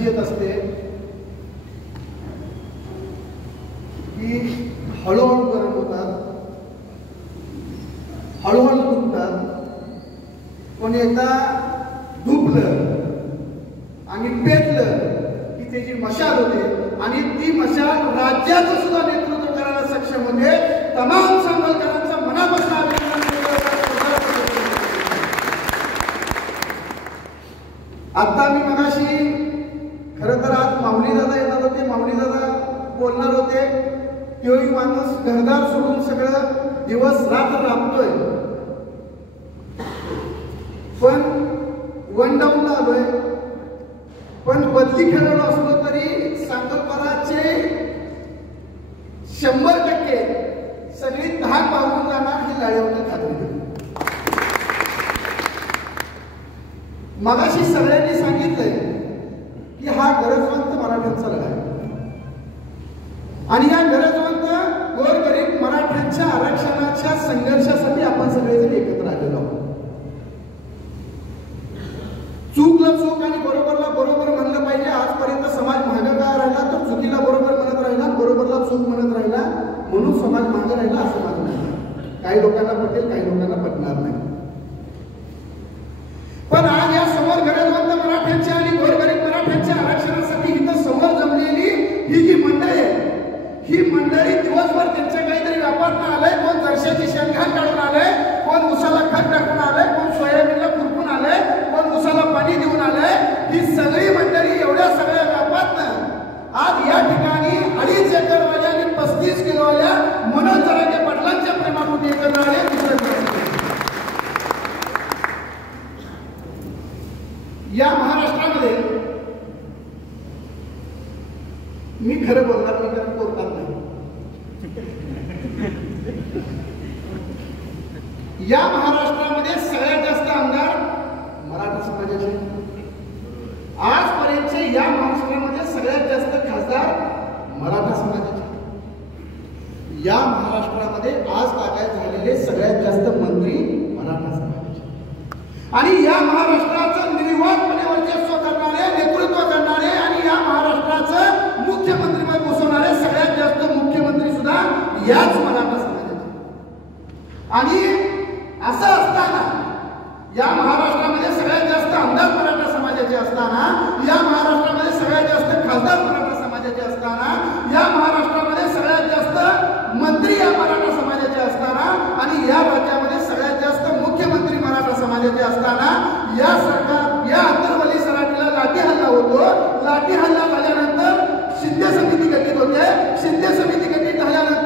येत असते की हळूहळू गरम होतात, हळूहळू दुखतात, पण एकदा दुखलं आणि पेटलं की त्याची मशाल होते आणि ती मशाल राज्याचं सुद्धा नेतृत्व करायला सक्षम होते. तमाम सांगोलकरांचा मनापासून अभिनंदन. आता मी मगाशी खरं तर आज माऊलीदादा येणार होते, माऊलीदादा बोलणार होते. तोही माणूस घरदार सोडून सगळं दिवस रात्र राबतोय, पण वन डाऊनला आलोय. पण बदली खेळाडू असलो तरी सांगोलकरांचे 100% सगळी धाक पाहून जाणार ही लाडीवाली खात्री. मगाशी सगळ्यांनी सांगितलंय की हा गरजवंत मराठ्यांचा लढा आहे आणि या गरजवंत गोरगरीब मराठ्यांच्या आरक्षणाच्या संघर्षासाठी आपण सगळेजण एकत्र आलेलो आहोत. चूकला चूक आणि बरोबरला बरोबर म्हणलं पाहिजे. आजपर्यंत समाज मागे का राहिला तर चुकीला बरोबर म्हणत राहिला, बरोबरला चूक म्हणत राहिला, म्हणून समाज मागे राहिला असं माझं म्हणणं. काही लोकांना पटेल, काही लोकांना पटणार नाही. पण आज या समोर गरजवंत मराठ्यांच्या आणि गोरगरीब मराठ्यांच्या आरक्षणासाठी इथं समोर जमलेली ही जी मंडळी आहे, ही मंडळी दिवसभर त्यांच्या काहीतरी व्यापारनं आलंय. कोण जरशाची शेंगघाण काढून आलंय, कोण उसाला खत टाकून आलंय, कोण सोयाबीनला खुरपून आलंय, कोण उसाला पाणी देऊन आलंय. ही सगळी मंडळी एवढ्या सगळ्या व्यापारनं आज या ठिकाणी 2.5 एकरवाल्या आणि 35 किलोवाल्या मनोज जरांगे पाटलांच्या प्रेमापोटी एकत्र आले. या महाराष्ट्रामध्ये मी खरं बोलणार नाही, कारण बोलणार नाही. या महाराष्ट्रामध्ये सगळ्यात जास्त आमदार मराठा समाजाचे. आजपर्यंतचे या महाराष्ट्रामध्ये सगळ्यात जास्त खासदार मराठा समाजाचे. या महाराष्ट्रामध्ये आज ताब्यात झालेले सगळ्यात जास्त मंत्री मराठा समाजाचे. आणि या महाराष्ट्राचं निर्विवादपणे वर्चस्व करणारे, नेतृत्व करणारे आणि या महाराष्ट्राचं मुख्यमंत्रीपद बसवणारे सगळ्यात जास्त मुख्यमंत्री सुद्धा याच मराठा समाजाचे. आणि असं असताना या महाराष्ट्रामध्ये सगळ्यात जास्त आमदार मराठा समाजाचे असताना, या महाराष्ट्रामध्ये सगळ्यात जास्त खासदार मराठा समाजाचे असताना, या महाराष्ट्रामध्ये सगळ्यात जास्त मंत्री या मराठा समाजाचे असताना आणि या राज्यामध्ये सगळ्यात जास्त मुख्यमंत्री मराठा समाजाचे असताना या सरकार या अंतर्वली सराटीला लाठी हल्ला होतो. लाठी हल्ला झाल्यानंतर शिंदे समिती गठीत होते. शिंदे समिती गठीत झाल्यानंतर